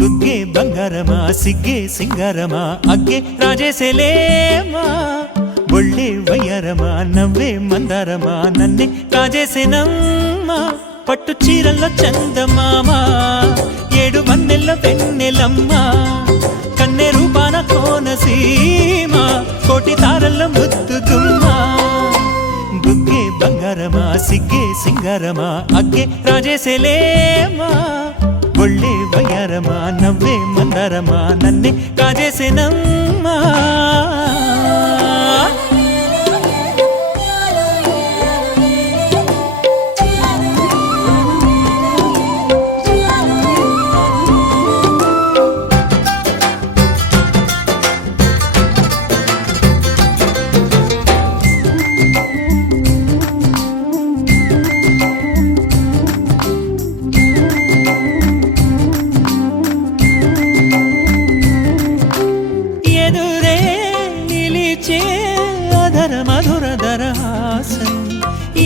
బుగ్గే బంగారమా సిగ్గే సింగారమా అగ్గే రాజేసేలేమా ఒళ్ళే వయ్యారమా నవ్వే మందారమా నన్నే కాజేసేనమ్మా పట్టు చీరల్లో చందమామా ఏడు వన్నెల్లో వెన్నెలమ్మా కన్నె రూపాన కోనసీమ కోటి తారల్లో ముద్దుగుమ్మా బుగ్గే బంగారమా సిగ్గే సింగారమా అగ్గే రాజేసేలేమా ఒళ్ళే వయ్యారమా నవ్వే మందారమా నన్నే కాజేసేనమ్మా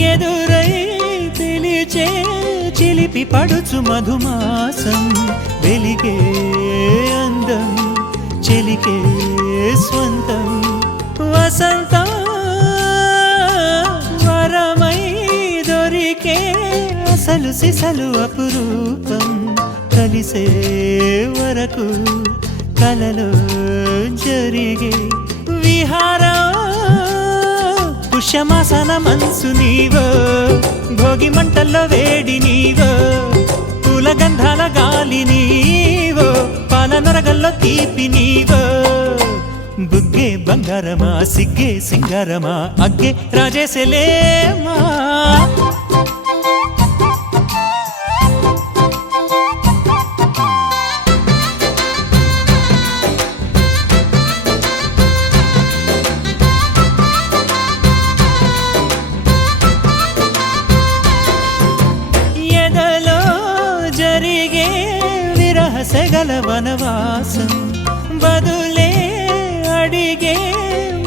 ఎదురై పిలిచే చిలిపి పడుచు మధుమాసం వెలిగే అందం చెలికే స్వంతం వసంతం వరమై దొరికే అసలు సిసలు అపురూపం కలిసే వరకు కలలో జరిగే విహారం పుష్యమాసన మనసు నీవో భోగి మంటల్లో వేడి నీవో పూల గంధాల గాలి నీవో పాల నరగల్లో తీపి నీవో బుగ్గే బంగారమా సిగ్గే సింగారమా అగ్గే రాజేసేలేమా సెగల వనవాసం బదులే అడిగే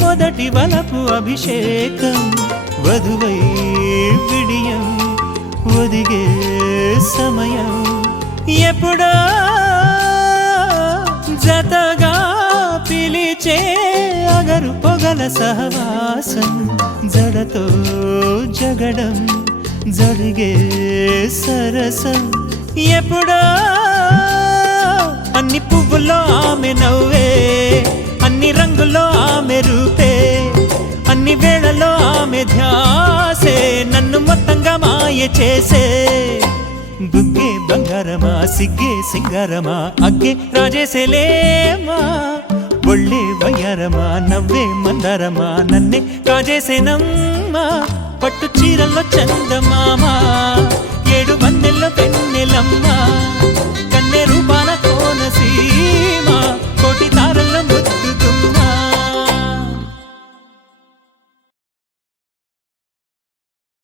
మొదటి వలపు అభిషేకం వధువై విడియం ఒదిగే సమయం ఎప్పుడో జతగా పిలిచే అగరు పొగల సహవాసం జడతో జగడం జరిగే సరసం ఎప్పుడో అన్ని పువ్వుల్లో ఆమె నవ్వే అన్ని రంగుల్లో ఆమె రూపే అన్ని వేళల్లో ఆమె ధ్యాసే నన్ను మొత్తంగా మాయ చేసే బుగ్గే బంగారమా సిగ్గే సింగారమా అగ్గే రాజేసేలేమా ఒళ్ళే వయ్యారమా నవ్వే మందారమా నన్నే కాజేసేనమ్మా పట్టు చీరల్లో చందమామ